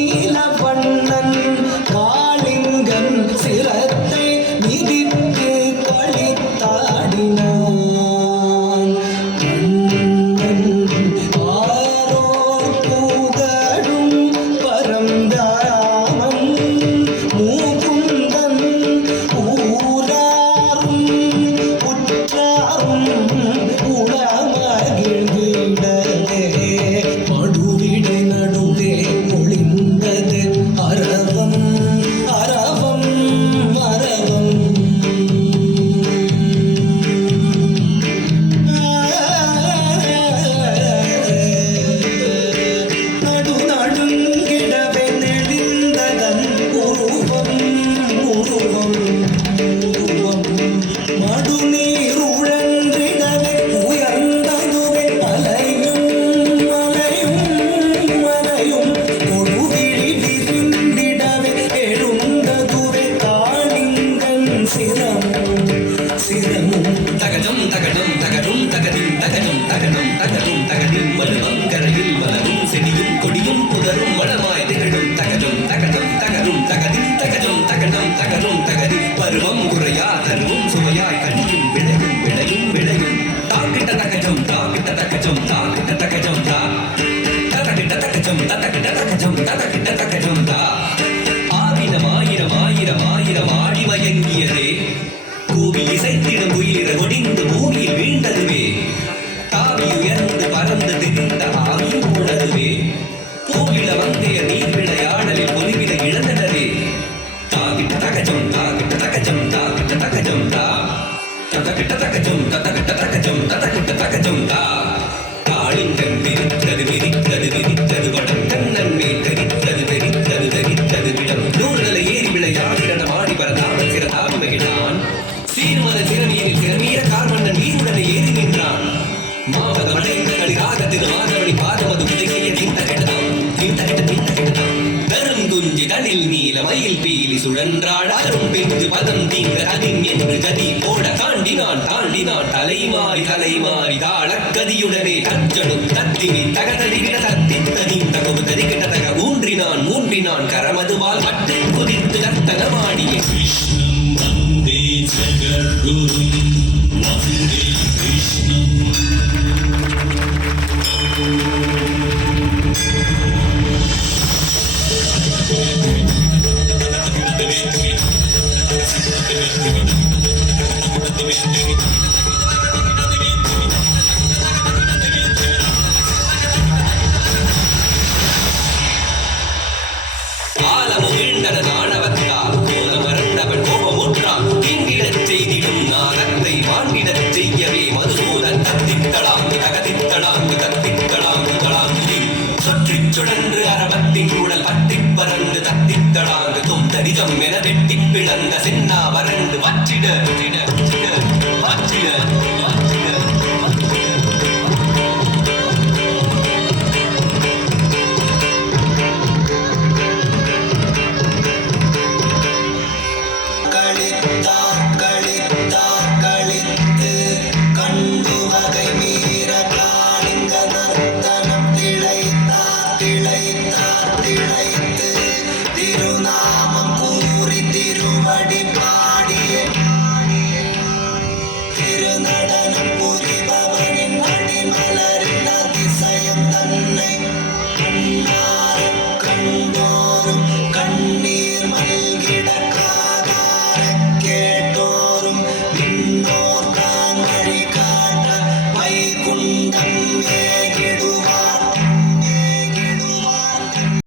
நீலவண்ணன் காளிங்கன் சிரத்தை மிதித்து களித்தாடினான். கண்ணன் ஆரோர் புகழும் பரந்தாமன் மூகுந்தன் ஊராரும் உற்றாரும் உளமகிழ்ந்திடவே மடுவிடை நடுவே ஒளிந்தது அரவம் அரவம் அரவம். நடு நடுங்கிடவே நெளிந்ததன் உருவம் உருவம் உருவம். மடுநீர் உழன்றிடவே உயர்ந்ததுவே மலையும் மலையும் மலையும். கொடுவிழி விரிந்திடவே எழுந்ததுவே காளிங்கன் சிரமும் சிரமும். தகஜம் தகடம் தகடும் தகதின் தகஜம் தகடம் தகடும் தகதின் மலுவம் கரையில் மலரும் செடியும் கொடியும் புதரும் வளமாய் திகழும் தகஜம் தகஜம் தகடும் தகதின் தகஜம் தகடம் தகடும் தகதி பருவம் குறையா தருவும் சுவையாய் கனியும் விளையும் விளையும் விளையும். தாக்கிட்ட தகஜம் தாக்கிட்ட தகஜம் தாக்கிட்ட தகஜம் தா ததகிட்ட தகஜம் ததகிட்ட தகஜம் ததகிட்ட தகஜம் தா. ஆவினம் ஆயிரம் ஆயிரம் ஆயிரம் ஆடி மயங்கியதே கூவி இசைத்திடும் உயிரிற ஒடிந்து பூமியில் வீழ்ந்ததுவே. தாவி உயர்ந்து பறந்து திரிந்த ஆவியும் உணர்வே. பூவில வந்தே நீர் விளையாடலில் பொலிவில இழந்தனரே. தாகிட்ட தகஜம் தாகிட்ட தகஜம் தாகிட்ட தகஜம் தா ததகிட்ட தகஜம் ததகிட்ட தகஜம் ததகிட்ட தகஜம் தா. காளிங்கன் விரித்தது விரித்தது விரித்தது வடம் கண்ணன் மேல் தெரித்தது தெரித்தது தெரித்தது விடம். நூல்களை ஏறி விளையாடிட மாடி பரதாமல் சிறதாவி மகிழான். சீர்மத திறனீரில் திறமீர கார்மன்னன் நீருடனே ஏறி நின்றான். மாவத மடைந்த களிராகத்தின் மாதவழி பாதமது உதகைய தீர்த்த கெட்டதாம் தீர்த்த கெட்ட தீர்த்த கெட்டதாம். கருங்குஞ்சி தனில் நீல மயில் பீலி சுழன்றாள் அரும் பிஞ்சு பதம் தீங்க அதின் என்று கதி போட தாண்டினான் தாண்டினான் தலைமாறி தலைமாறி தாளக்கதியுடனே தச்சனு தத்தினி தகதடிகிட தத்தி தனிந்த கொடு தரிகிட தக ஊன்றினான் மூன்றினான் கரமதுவால் மட்டை குதித்து கத்தனமாடிய கிருஷ்ணம் வந்தே ஜெகத்குரும் வந்தே கிருஷ்ணம். காலமும் வீழ்ந்தன நாணவத்தால் கோலம் மறந்தவன் கோபமுற்றான். தீங்கிடச் செய்திடும் நாகத்தை வாங்கிடச் செய்யவே மதுசூதன் தத்தித்தளாங்கு தகதித்தளாங்கு தத்தித்தளாங்கு தளாங்கு. சொற்றிச் சுழன்று அரவத்தின் உடல் பட்டிப் பறந்து தத்தித்தளாங்கு தும் தரிதம் என வெட்டிப் பிளந்த சென்னா வறண்டு வற்றிட வற்றிட வற்றிட.